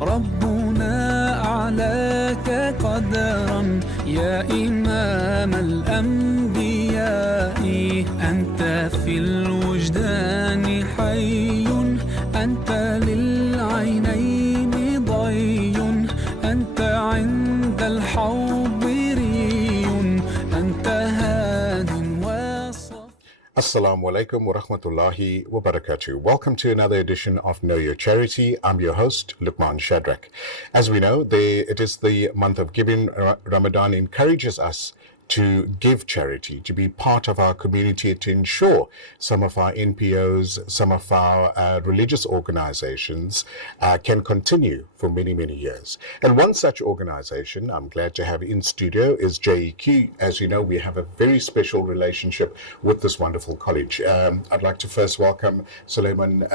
ربنا أعلاك قدرا يا إمام الأنبياء أنت في الوجدان حي أنت للعينين ضي أنت عند الحوض ري أنت هاد وصف. Assalamu alaikum wa rahmatullahi wa barakatuh. Welcome to another edition of Know Your Charity. I'm your host, Luqman Shadrack. As we know, it is the month of giving. Ramadan encourages us to give charity, to be part of our community, to ensure some of our NPOs, some of our religious organizations can continue for many, many years. And one such organization I'm glad to have in studio is JEQ. As you know, we have a very special relationship with this wonderful college. I'd like to first welcome Sulaiman.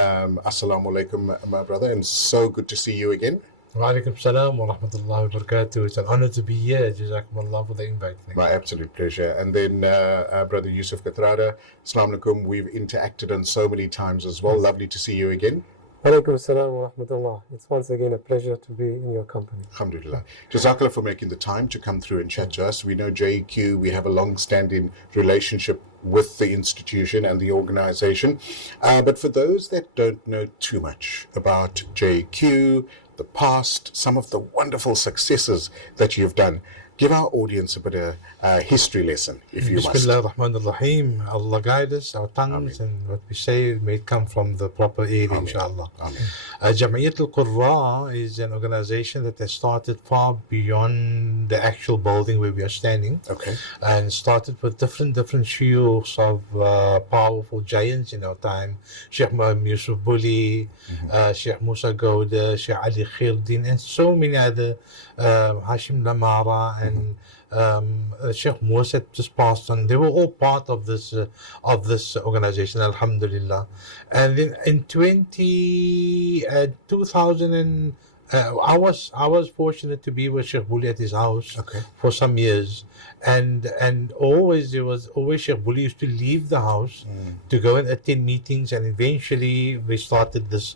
Assalamu alaikum, my brother, and so good to see you again. Wa alaikum salam wa rahmatullahi wa barakatuh. It's an honor to be here. Jazakumullah for the invite. My absolute pleasure. And then Brother Yusuf Katrada, Assalamu alaikum. We've interacted on so many times as well. Lovely to see you again. Alaikum salam wa rahmatullah. It's once again a pleasure to be in your company. Alhamdulillah. Jazakallah for making the time to come through and chat to us. We know JEQ, we have a long-standing relationship with the institution and the organization. But for those that don't know too much about JEQ, the past, some of the wonderful successes that you've done, give our audience a bit of a history lesson, if you must. Bismillah ar-Rahman ar-Rahim. Allah guide us, our tongues, Ameen. And what we say may come from the proper area, Ameen. Inshallah. Jam Eyyatul Qurra is an organization that has started far beyond the actual building where we are standing. Okay. And started with different shuyukhs of powerful giants in our time. Sheikh Muhammad Yusuf Buli, Sheikh Musa Gouda, Sheikh Ali Khairuddin, and so many other, Hashim Lamara, and Sheikh Musa just passed on. They were all part of this organization, alhamdulillah. And then in 2000 I was fortunate to be with Sheikh Buli at his house for some years, and always Sheikh Buli used to leave the house to go and attend meetings, and eventually we started this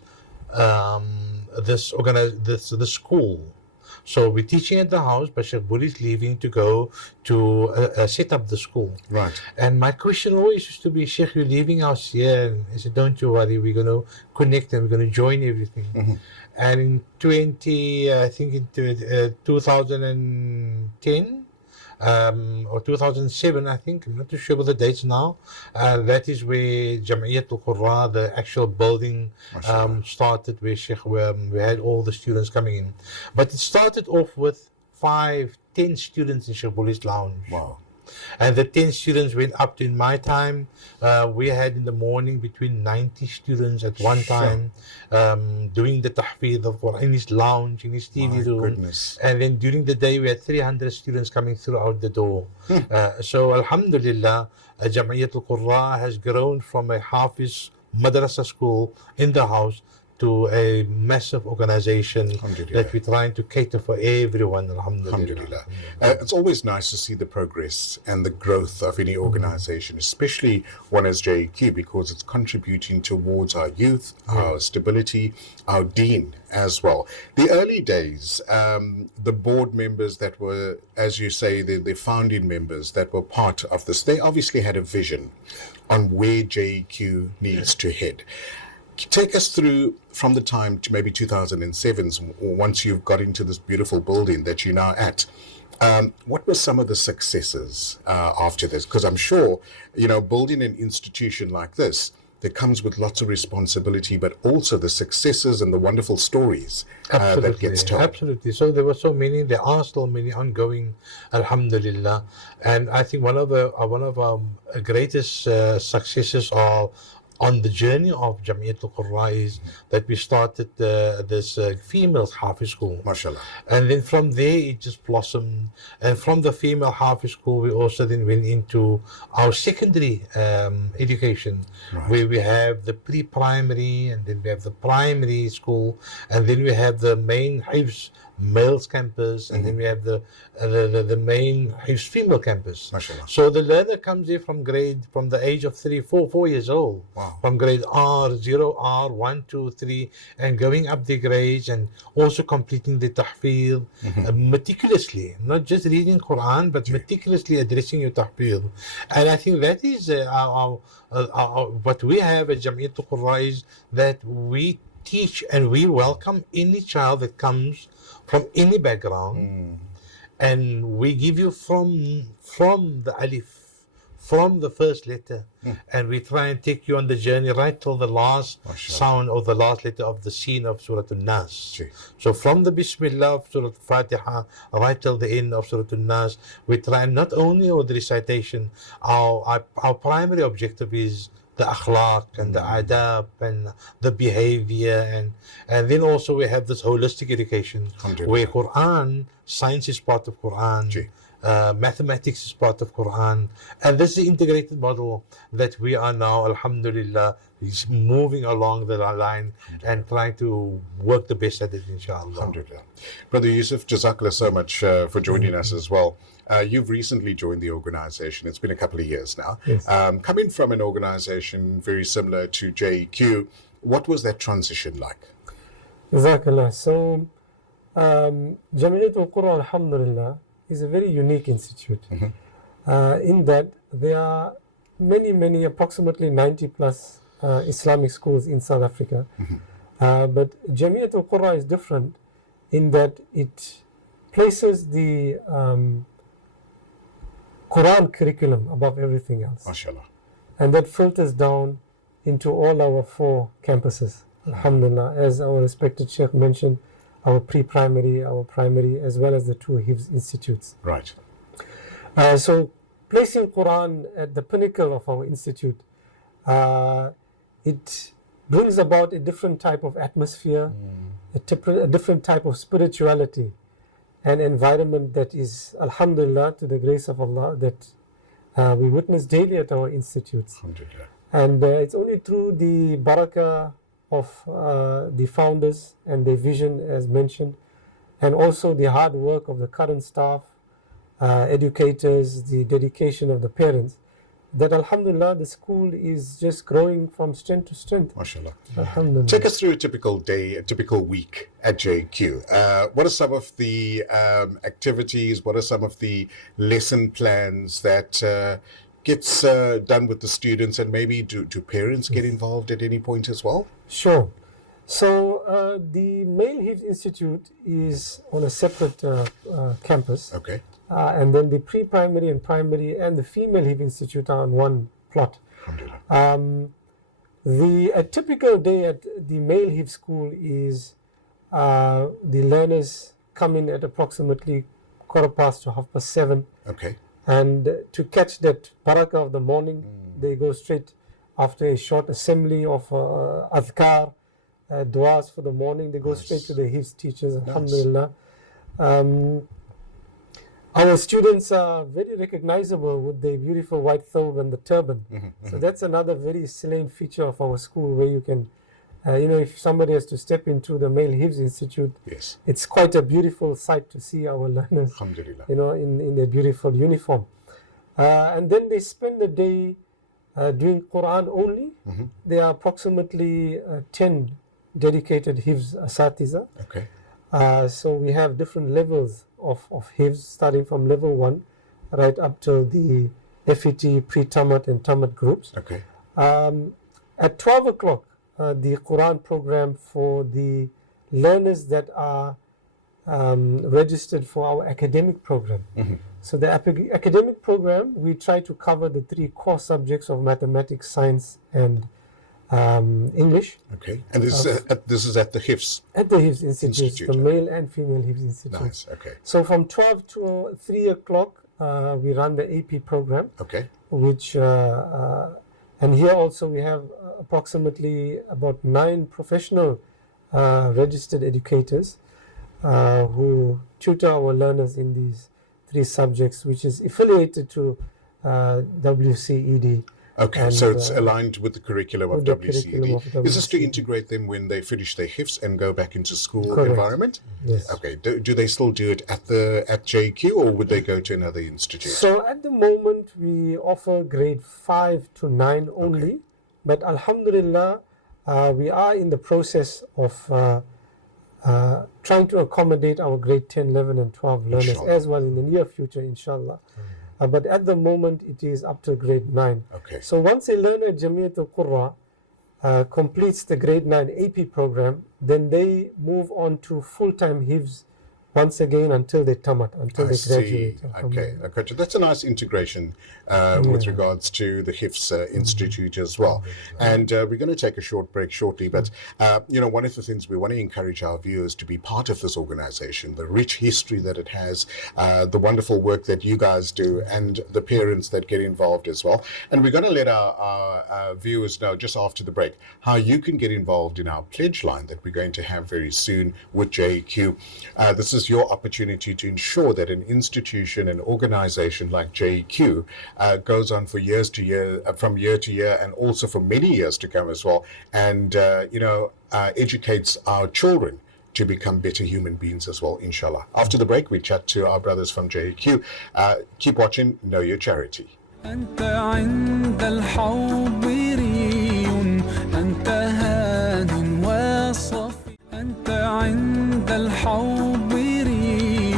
school. So we're teaching at the house, but Sheikh Buli is leaving to go to set up the school. Right. And my question always used to be, Sheikh, you're leaving us here. And I said, don't you worry, we're going to connect and we're going to join everything. Mm-hmm. And in 2010, or 2007, I think, I'm not too sure about the dates now, that is where Jam Eyyatul Qurra, the actual building, started, where Sheikh, we had all the students coming in. But it started off with 5-10 students in Sheikh Buli's lounge. Wow. And the 10 students went up to, in my time, we had in the morning between 90 students at one time, doing the tahfidh of Quran in his lounge, in his TV room. Goodness. And then during the day, we had 300 students coming throughout the door. So alhamdulillah, Jam Eyyatul Qurra has grown from a Hafiz madrasa school in the house to a massive organization that we're trying to cater for everyone, alhamdulillah. It's always nice to see the progress and the growth of any organization, especially one as JEQ, because it's contributing towards our youth, our stability, our deen as well. The early days, the board members that were, as you say, the founding members that were part of this, they obviously had a vision on where JEQ needs to head. Take us through from the time to maybe 2007, once you've got into this beautiful building that you're now at. What were some of the successes after this? Because I'm sure, building an institution like this, that comes with lots of responsibility, but also the successes and the wonderful stories that gets told. Absolutely. So there were so many. There are still many ongoing, alhamdulillah. And I think one of our greatest successes are on the journey of Jam Eyyatul Qurra is that we started this female Hafiz school. MashaAllah. And then from there it just blossomed. And from the female Hafiz school we also then went into our secondary education, where we have the pre-primary, and then we have the primary school, and then we have the main Hifz males campus, and then we have the main female campus. MashaAllah. So the learner comes here from the age of 4 years old. Wow. From grade R0, R1, 2, 3, and going up the grades, and also completing the tahfidh meticulously, not just reading Quran, but meticulously addressing your tahfidh. And I think that is what we have at Jam Eyyatul Qurra, is that we teach and we welcome any child that comes from any background, and we give you from the alif, from the first letter, and we try and take you on the journey right till the last sound or the last letter of the scene of Surah Al-Nas. So from the Bismillah of Surah Al-Fatiha right till the end of Surah Al-Nas, we try not only with the recitation, our primary objective is the akhlaq and the adab and the behavior, and then also we have this holistic education where Quran, science is part of Quran, mathematics is part of Quran, and this is the integrated model that we are now, alhamdulillah, is moving along the line and trying to work the best at it, inshallah. Alhamdulillah. Brother Yusuf, Jazakallah so much for joining us as well. You've recently joined the organization. It's been a couple of years now. Yes. Coming from an organization very similar to JEQ, what was that transition like? Jazakallah. So, Jam Eyyatul Qurra, alhamdulillah, is a very unique institute in that there are many, approximately 90 plus Islamic schools in South Africa. But Jam Eyyatul Qurra is different in that it places the Quran curriculum above everything else. MashaAllah. And that filters down into all our 4 campuses. Alhamdulillah, as our respected Sheikh mentioned, our pre-primary, our primary, as well as the 2 Hifz institutes. Right. So placing Quran at the pinnacle of our institute, it brings about a different type of atmosphere, a different type of spirituality, an environment that is, alhamdulillah, to the grace of Allah, that we witness daily at our institutes. Alhamdulillah. And it's only through the barakah of the founders and their vision, as mentioned, and also the hard work of the current staff, educators, the dedication of the parents, that alhamdulillah the school is just growing from strength to strength. MashaAllah. Alhamdulillah. Take us through a typical day, a typical week at JQ. What are some of the activities? What are some of the lesson plans that gets done with the students? And maybe do parents get involved at any point as well? Sure. So the Male Hifz Institute is on a separate campus. Okay. And then the pre-primary and primary and the Female Hifz Institute are on one plot. Alhamdulillah. A typical day at the Male Hifz school is the learners come in at approximately 7:15 to 7:30. Okay. And to catch that barakah of the morning, they go straight after a short assembly of adhkar, du'as for the morning. They go straight to the Hifz teachers, alhamdulillah. Our students are very recognizable with the beautiful white thobe and the turban. So that's another very salient feature of our school, where you can, if somebody has to step into the Male Hifz Institute, Yes. it's quite a beautiful sight to see our learners, Alhamdulillah. in their beautiful uniform. And then they spend the day doing Quran only. There are approximately 10 dedicated Hifz Asatiza. Okay. So we have different levels of Hifz, starting from level 1 right up to the FET, pre-Tamat and Tamat groups. Okay. At 12 o'clock, the Quran program for the learners that are registered for our academic program. So the academic program, we try to cover the 3 core subjects of mathematics, science, and English. Okay. And this is at the Hifz. At the Hifz Institute, the Male and Female Hifz Institute. Nice. Okay. So from 12 to 3 o'clock, we run the AP program, Okay. which, and here also we have approximately about 9 professional registered educators who tutor our learners in these 3 subjects, which is affiliated to WCED. Okay, And, so it's aligned with the curriculum of with the WCD. curriculum of Is this to WCD. integrate them when they finish their HIFs and go back into school Correct. environment? Yes. Okay, do they still do it at JQ, or would they go to another institute? So at the moment, we offer grade 5 to 9 only, but Alhamdulillah, we are in the process of trying to accommodate our grade 10, 11, and 12 learners Inshallah. as well in the near future, inshallah. But at the moment, it is up to grade 9. Okay. So once a learner at Jam'iyatul Qurra completes the grade 9 AP program, then they move on to full-time hifz once again until they tamat, until I they see. graduate. Okay. That's a nice integration with regards to the HIFS Institute as well. And we're going to take a short break shortly. But, one of the things we want to encourage our viewers to be part of this organization, the rich history that it has, the wonderful work that you guys do, and the parents that get involved as well. And we're going to let our viewers know just after the break how you can get involved in our pledge line that we're going to have very soon with JQ. This is your opportunity to ensure that an institution, an organization like JQ goes on for years to year, from year to year, and also for many years to come as well, and educates our children to become better human beings as well, inshallah. After the break, we chat to our brothers from JQ. Keep watching Know Your Charity. أنت عند الحوض ري أنت هاد وصفي أنت عند الحوض ري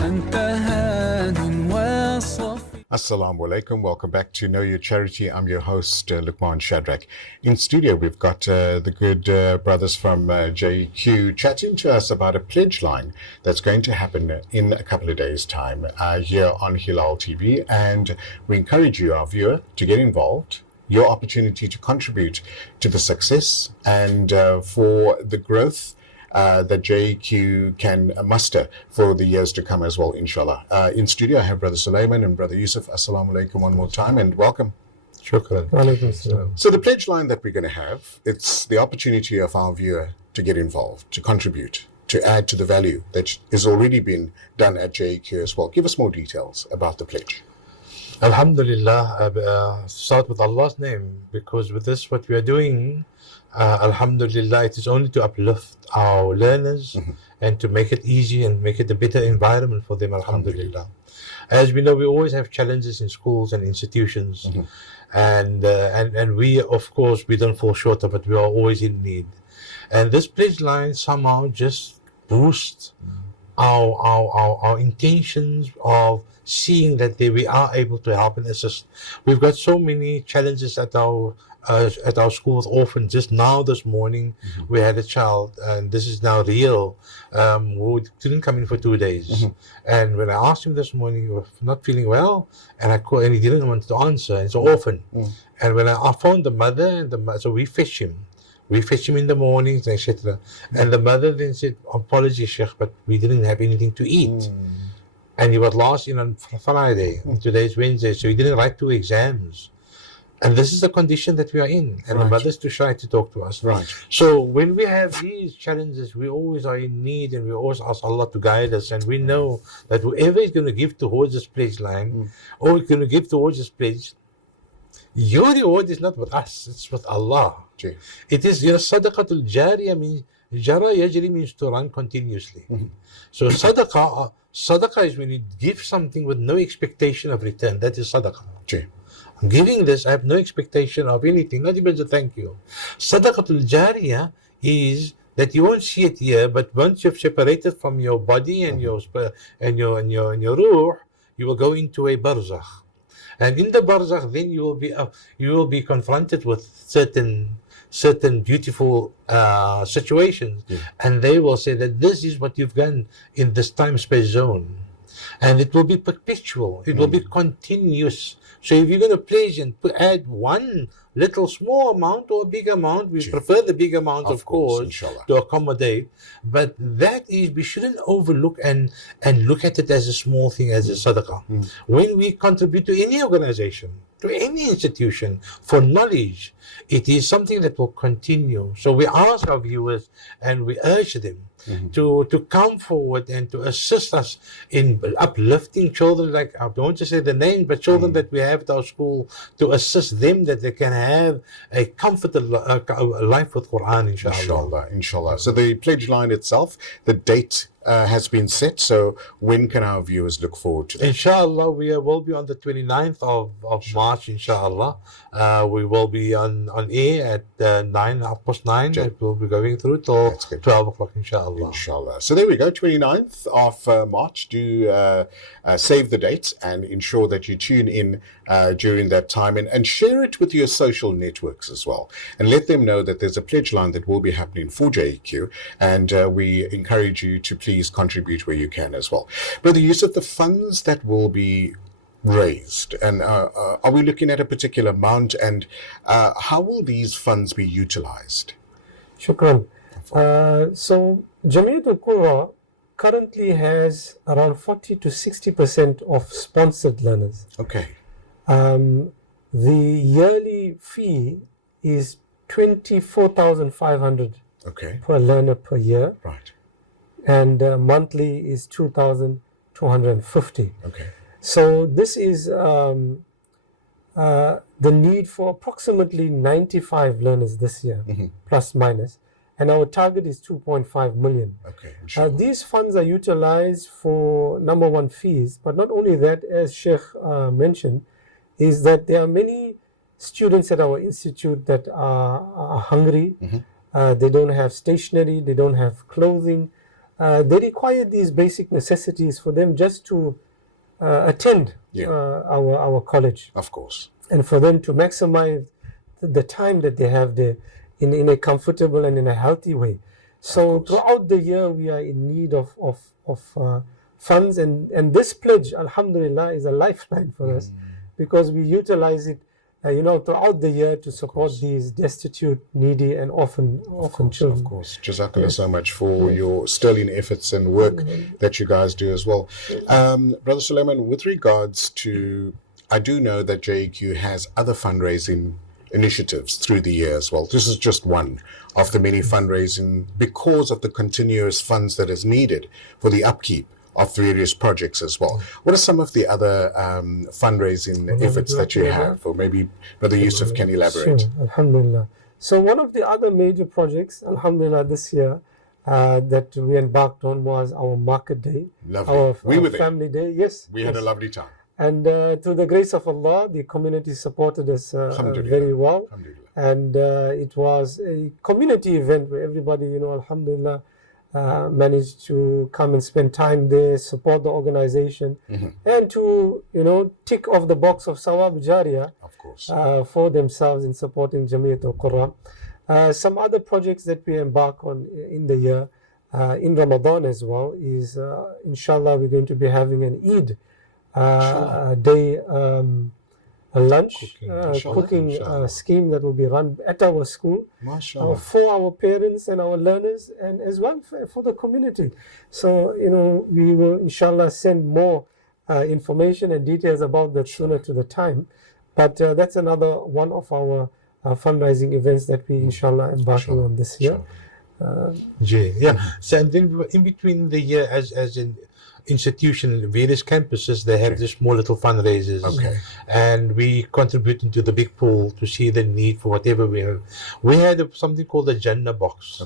أنت هاد وصفي. Assalamu alaikum. Welcome back to Know Your Charity. I'm your host, Luqman Shadrack. In studio, we've got the good brothers from JQ chatting to us about a pledge line that's going to happen in a couple of days' time here on Hilaal TV. And we encourage you, our viewer, to get involved. Your opportunity to contribute to the success and for the growth that JQ can muster for the years to come as well, inshallah. In studio, I have Brother Sulaiman and Brother Yusuf. Assalamu alaikum one more time and welcome. Shukran. Walaikum salam. So the pledge line that we're going to have, it's the opportunity of our viewer to get involved, to contribute, to add to the value that is already been done at JQ as well. Give us more details about the pledge. Alhamdulillah, start with Allah's name, because with this, what we are doing, Alhamdulillah, it is only to uplift our learners and to make it easy and make it a better environment for them, Alhamdulillah. As we know, we always have challenges in schools and institutions, and we, of course, we don't fall short of it. We are always in need. And this pledge line somehow just boosts our intentions of seeing that we are able to help and assist. We've got so many challenges at our schools. Often, just now this morning, we had a child, and this is now real, who didn't come in for 2 days. And when I asked him this morning, he was not feeling well, and I called, and he didn't want to answer. And it's an orphan. And when I found the mother, so we fetch him. We fetch him in the mornings, etc. And the mother then said, "Apologies, Sheikh, but we didn't have anything to eat." And he was last in on Friday, and today's Wednesday, so he didn't write 2 exams. And this is the condition that we are in, and the mother's too shy to talk to us. Right. So when we have these challenges, we always are in need, and we always ask Allah to guide us. And we know that whoever is going to give towards this pledge line, or is going to give towards this pledge, your reward is not with us, it's with Allah. Gee. It is, sadaqatul jariyah means, jara yajri means to run continuously. So sadaqah is when you give something with no expectation of return. That is sadaqah. Gee. I'm giving this, I have no expectation of anything, not even a thank you. Sadaqatul jariyah is that you won't see it here, but once you've separated from your body and your ruh, you will go into a barzakh. And in the barzakh, then you will be confronted with certain beautiful situations, and they will say that this is what you've done in this time-space zone, and it will be perpetual. It will be continuous. So if you're going to pledge and add one little small amount or a big amount, we prefer the big amount, of course, inshallah, to accommodate. But that is, we shouldn't overlook and look at it as a small thing, as a sadaqah. When we contribute to any organization, to any institution for knowledge, it is something that will continue. So we ask our viewers and we urge them to come forward and to assist us in uplifting children, like I don't want to say the name, but children that we have at our school, to assist them that they can have a comfortable life with Quran, inshallah. Inshallah. So the pledge line itself, the date has been set. So when can our viewers look forward to that? Inshallah, we will be on the 29th of March, inshallah. We will be on air at 9:30. It will be going through till 12 o'clock, inshallah. Inshallah. So there we go, 29th of March. Do save the dates and ensure that you tune in during that time, and share it with your social networks as well. And let them know that there's a pledge line that will be happening for JEQ, and we encourage you to please contribute where you can as well. Brother Yusuf, the funds that will be raised, and are we looking at a particular amount, and how will these funds be utilized? Shukran. So Jam'iyatul Qurra currently has around 40 to 60% of sponsored learners. Okay. The yearly fee is 24,500 per learner per year. Right. And monthly is 2,250. Okay. So this is the need for approximately 95 learners this year, plus minus. And our target is 2.5 million. Okay. These funds are utilized for, number one, fees, but not only that, as Sheikh mentioned, is that there are many students at our institute that are hungry. They don't have stationery, they don't have clothing. They require these basic necessities for them just to attend our college. Of course. And for them to maximize the time that they have there in a comfortable and in a healthy way. So throughout the year, we are in need of funds. And this pledge, alhamdulillah, is a lifeline for us, because we utilize it throughout the year to support these destitute, needy, and orphan children. Of course. Jazakallah so much for your sterling efforts and work that you guys do as well. Brother Sulaiman, with regards to, I do know that JEQ has other fundraising initiatives through the year as well. This is just one of the many fundraising, because of the continuous funds that is needed for the upkeep of various projects as well. What are some of the other fundraising efforts that you have? Or maybe Brother Yusuf can elaborate. Sure. Alhamdulillah. So one of the other major projects, alhamdulillah, this year that we embarked on was our market day. Lovely. We were there. Family day. Yes. We had a lovely time. And through the grace of Allah, the community supported us very well. And it was a community event where everybody, alhamdulillah, managed to come and spend time there, support the organization, and to, tick off the box of Sawab Jariyah, of course, for themselves in supporting Jam'iyatul Qurra. Some other projects that we embark on in the year, in Ramadan as well, is inshallah we're going to be having an Eid day, a lunch cooking scheme that will be run at our school for our parents and our learners, and as well for the community. So we will inshallah send more information and details about that sooner to the time, but that's another one of our fundraising events that we inshallah embarking on this year. So and then in between the year, as in institution, various campuses, they have these small little fundraisers, and we contribute into the big pool to see the need for whatever we have. We had something called a Jannah box.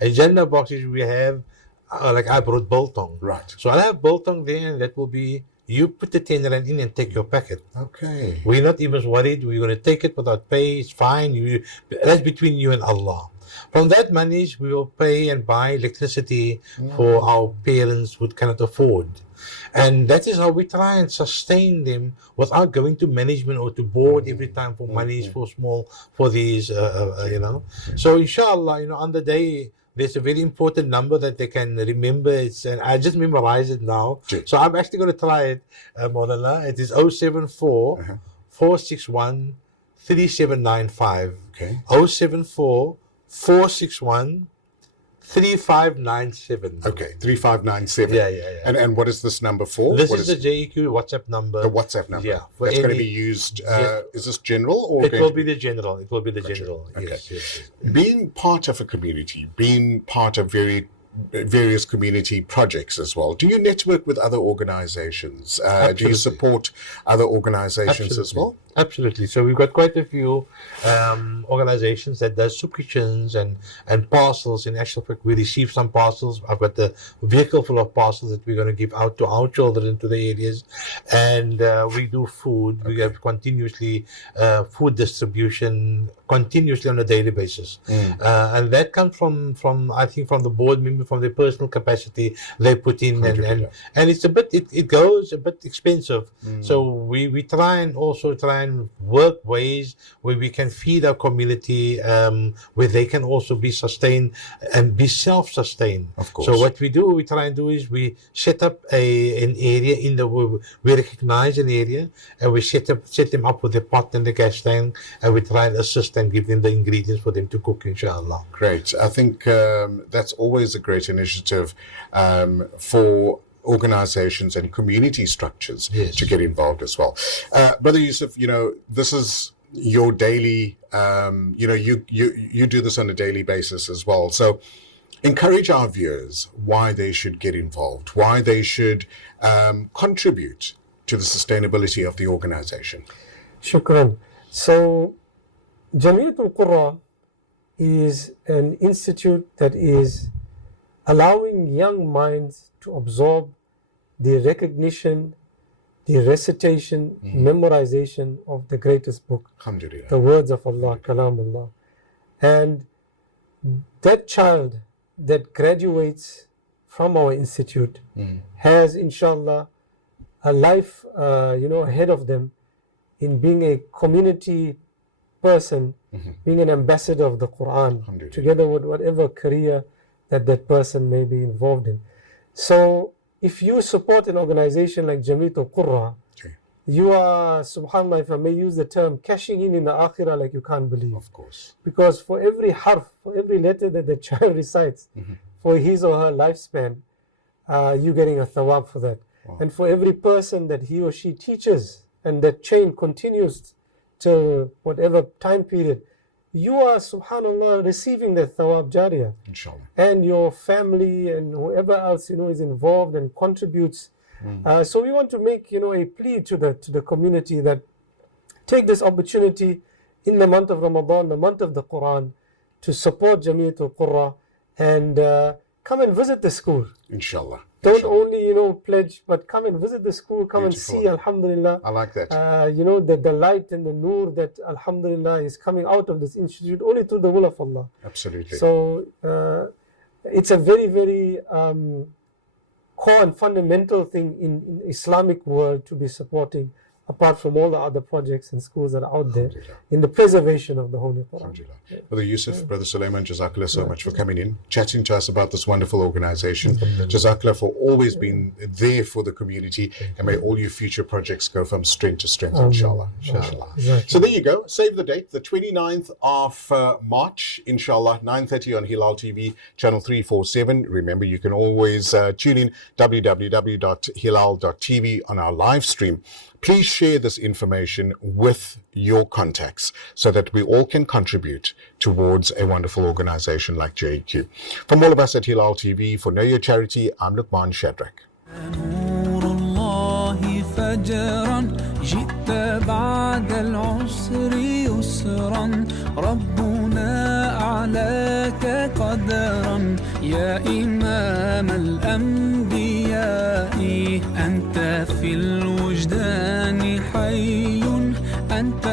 A Jannah box is, we have like I brought biltong, right? So I'll have biltong there, and that will be, you put the 10 rand in and take your packet. We're not even worried. We're going to take it without pay. It's fine. That's between you and Allah. From that money, we will pay and buy electricity for our parents who cannot afford. And that is how we try and sustain them without going to management or to board every time for money is for small, for these, So inshallah, on the day, there's a very important number that they can remember. And I just memorize it now. So I'm actually going to try it, Maulana. It is 074 461 3795. 074 461 3597. 3597. Yeah. And what is this number for? This is the JEQ WhatsApp number. The WhatsApp number. Yeah. That's going to be used. Is this general or? It will be the general. It will be the general. Okay. Yes. Being part of a community, being part of very various community projects as well. Do you network with other organizations? Do you Absolutely. support other organizations as well? Absolutely. So we've got quite a few organizations that does soup kitchens and parcels. In actual fact, we receive some parcels. I've got a vehicle full of parcels that we're going to give out to our children to the areas. And we do food. We have continuously food distribution continuously on a daily basis. And that comes from I think from the board member, from their personal capacity they put in, and it's a bit it goes a bit expensive. So we try and work ways where we can feed our community, where they can also be sustained and be self-sustained. Of course. So what we try and do is we set up an area we recognize an area, and we set them up with a pot and a gas tank, and we try and assist and give them the ingredients for them to cook, inshallah. Great. I think that's always a great initiative for organizations and community structures to get involved as well. Brother Yusuf, this is your daily, you do this on a daily basis as well. So encourage our viewers why they should get involved, why they should contribute to the sustainability of the organization. Shukran. So Eyyatul Qurra is an institute that is allowing young minds to absorb the recognition, the recitation, memorization of the greatest book, Alhamdulillah. the words of Allah, Kalamullah. And that child that graduates from our institute has, inshallah, a life ahead of them in being a community person, being an ambassador of the Quran, together with whatever career that person may be involved in. So if you support an organization like Eyyatul Qurra, you are, subhanAllah, if I may use the term, cashing in the akhirah like you can't believe. Of course. Because for every harf, for every letter that the child recites, for his or her lifespan, you're getting a thawab for that. Wow. And for every person that he or she teaches, and that chain continues to whatever time period, you are, subhanAllah, receiving that thawab jariyah. Inshallah. And your family and whoever else is involved and contributes. So we want to make a plea to the community that take this opportunity in the month of Ramadan, the month of the Quran, to support Eyyatul Qurra and come and visit the school. Inshallah. Don't only pledge, but come and visit the school. Come Beautiful. and see, alhamdulillah. I like that. The light and the nur that, alhamdulillah, is coming out of this institute only through the will of Allah. Absolutely. So it's a very, very core and fundamental thing in Islamic world to be supporting, apart from all the other projects and schools that are out there, in the preservation of the Holy Quran. Alhamdulillah. Brother Yusuf, Brother Sulaiman, Jazakallah so much for coming in, chatting to us about this wonderful organization. Jazakallah for always being there for the community, and may all your future projects go from strength to strength, inshallah. Inshallah. So there you go. Save the date, the 29th of March, inshallah, 9:30 on Hilaal TV, channel 347. Remember, you can always tune in www.hilaal.tv on our live stream. Please share this information with your contacts so that we all can contribute towards a wonderful organization like JQ. From all of us at Hilaal TV, for Know Your Charity, I'm Luqman Shadrack. نور الله فجرا جئت بعد العسر يسرا ربنا أعلاك قدرا يا إمام الأنبياء أنت في الوجدان حي أنت